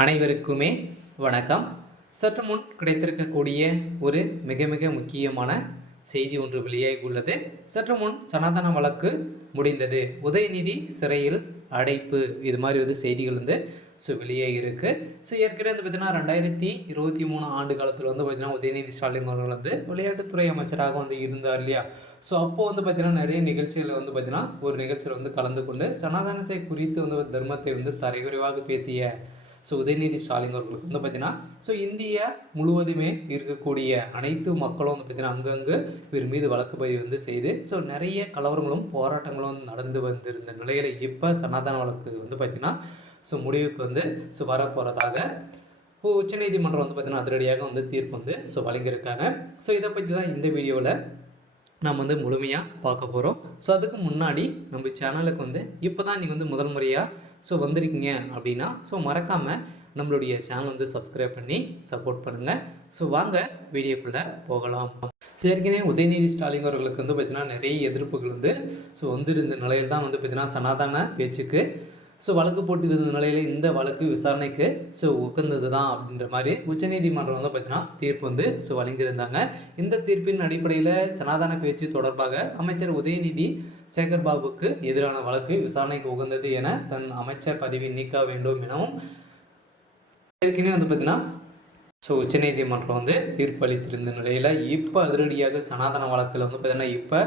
அனைவருக்குமே வணக்கம். சற்று முன் கிடைத்திருக்கக்கூடிய ஒரு மிக மிக முக்கியமான செய்தி ஒன்று வெளியாகி உள்ளது. சற்று முன் சனாதன வழக்கு முடிந்தது, உதயநிதி சிறையில் அடைப்பு, இது மாதிரி செய்திகள் வெளியாகி இருக்கு. ஏற்கனவே பார்த்தீங்கன்னா 2023 ஆண்டு காலத்தில் பார்த்தீங்கன்னா உதயநிதி ஸ்டாலின் அவர்கள் விளையாட்டுத்துறை அமைச்சராக இருந்தார் இல்லையா. அப்போ பார்த்தீங்கன்னா நிறைய நிகழ்ச்சிகளில் பார்த்தீங்கன்னா ஒரு நிகழ்ச்சியில் கலந்து கொண்டு சனாதனத்தை குறித்து தர்மத்தை தரைகுறைவாக பேசிய உதயநிதி ஸ்டாலின் அவர்களுக்கு பார்த்தீங்கன்னா இந்தியா முழுவதுமே இருக்கக்கூடிய அனைத்து மக்களும் பார்த்தீங்கன்னா அங்கங்கே இவர் மீது வழக்கு பதிவு செய்து நிறைய கலவரங்களும் போராட்டங்களும் நடந்து வந்திருந்த நிலையில் இப்போ சனாதன வழக்கு பார்த்தீங்கன்னா முடிவுக்கு வரப்போகிறதாக உச்சநீதிமன்றம் பார்த்தீங்கன்னா அதிரடியாக தீர்ப்பு வழங்கியிருக்காங்க. இதை பற்றி தான் இந்த வீடியோவில் நாம் முழுமையாக பார்க்க போகிறோம். அதுக்கு முன்னாடி நம்ம சேனலுக்கு இப்போ தான் நீங்கள் முதல் முறையாக வந்திருக்கீங்க அப்படின்னா மறக்காமல் நம்மளுடைய சேனல் சப்ஸ்கிரைப் பண்ணி சப்போர்ட் பண்ணுங்கள். வாங்க வீடியோக்குள்ளே போகலாம். ஏற்கனவே உதயநிதி ஸ்டாலின் அவர்களுக்கு பார்த்தீங்கன்னா நிறைய எதிர்ப்புகள் வந்திருந்த நிலையில் தான் பார்த்தீங்கன்னா சனாதன பேச்சுக்கு வழக்கு போட்டிருந்த நிலையில் இந்த வழக்கு விசாரணைக்கு உகந்தது தான் அப்படின்ற மாதிரி உச்சநீதிமன்றம் பார்த்தீங்கன்னா தீர்ப்பு வழங்கியிருந்தாங்க. இந்த தீர்ப்பின் அடிப்படையில் சனாதன பேச்சு தொடர்பாக அமைச்சர் உதயநிதி சேகர்பாபுக்கு எதிரான வழக்கு விசாரணைக்கு உகந்தது என தன் அமைச்சர் பதவி நீக்க வேண்டும் எனவும் ஏற்கனவே பார்த்தீங்கன்னா உச்சநீதிமன்றம் தீர்ப்பு அளித்திருந்த நிலையில் இப்போ அதிரடியாக சனாதன வழக்கில் பார்த்தீங்கன்னா இப்போ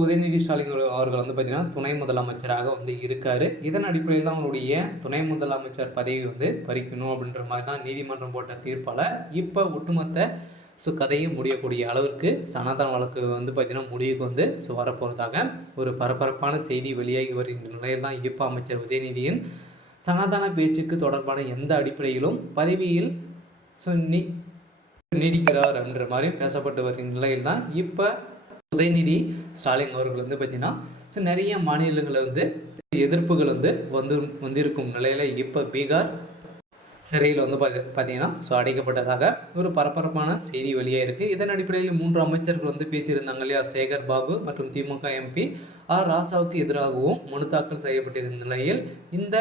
உதயநிதி ஸ்டாலின் அவர்கள் பார்த்தீங்கன்னா துணை முதலமைச்சராக இருக்கார். இதன் அடிப்படையில் தான் அவருடைய துணை முதலமைச்சர் பதவி பறிக்கணும் அப்படின்ற மாதிரி தான் நீதிமன்றம் போட்ட தீர்ப்பால் இப்போ ஒட்டுமொத்த கதையும் முடியக்கூடிய அளவிற்கு சனாதன வழக்கு பார்த்தீங்கன்னா முடிவுக்கு வரப்போகிறதாக ஒரு பரபரப்பான செய்தி வெளியாகி வருகின்ற நிலையில் தான் இப்போ அமைச்சர் உதயநிதியின் சனாதன பேச்சுக்கு தொடர்பான எந்த அடிப்படையிலும் பதவியில் நீடிக்கிறார் அப்படின்ற மாதிரி பேசப்பட்டு வருகின்ற நிலையில் தான் இப்போ உதயநிதி ஸ்டாலின் அவர்கள் பார்த்தீங்கன்னா நிறைய மாநிலங்களில் எதிர்ப்புகள் வந்திருக்கும் நிலையில் இப்போ பீகார் சிறையில் பார்த்தீங்கன்னா அடைக்கப்பட்டதாக ஒரு பரபரப்பான செய்தி வெளியாக இருக்குது. இதன் அடிப்படையில் 3 அமைச்சர்கள் பேசியிருந்தாங்க இல்லையா. சேகர் பாபு மற்றும் திமுக எம்பி ஆர் ராசாவுக்கு எதிராகவும் மனு தாக்கல் செய்யப்பட்டிருந்த நிலையில் இந்த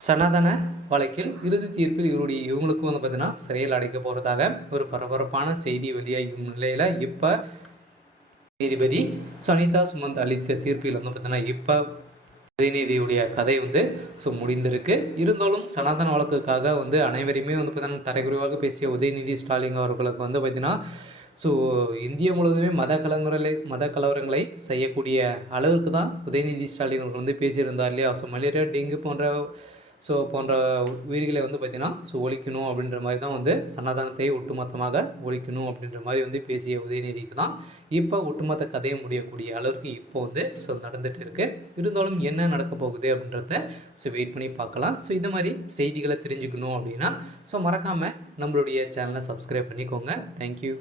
சனாதன வழக்கில் இறுதி தீர்ப்பில் இவங்களுக்கும் பார்த்தீங்கன்னா சிறையில் அடைக்க போகிறதாக ஒரு பரபரப்பான செய்தி வெளியாகும் நிலையில் இப்போ நீதிபதி அனிதா சுமந்த் அளித்த தீர்ப்பில் பார்த்தீங்கன்னா இப்போ உதயநிதியுடைய கதை முடிந்திருக்கு. இருந்தாலும் சனாதன வழக்குக்காக அனைவரையுமே பார்த்தீங்கன்னா தரைக்குறைவாக பேசிய உதயநிதி ஸ்டாலின் அவர்களுக்கு பார்த்தீங்கன்னா இந்தியா முழுவதுமே மத கலவரங்களை செய்யக்கூடிய அளவிற்கு தான் உதயநிதி ஸ்டாலின் அவர்கள் பேசியிருந்தார் இல்லையா. மலேரியா, டெங்கு போன்ற உயிர்களை பார்த்தீங்கன்னா ஒழிக்கணும் அப்படின்ற மாதிரி தான் சனாதனத்தை ஒட்டுமொத்தமாக ஒழிக்கணும் அப்படின்ற மாதிரி பேசிய உதயநிதிக்கு தான் இப்போ ஒட்டுமொத்த கதையை முடியக்கூடிய அளவுக்கு இப்போ நடந்துகிட்டு இருக்கு. இருந்தாலும் என்ன நடக்க போகுது அப்படின்றத வெயிட் பண்ணி பார்க்கலாம். இந்த மாதிரி செய்திகளை தெரிஞ்சுக்கணும் அப்படின்னா மறக்காமல் நம்மளுடைய சேனலை சப்ஸ்கிரைப் பண்ணிக்கோங்க. தேங்க்யூ.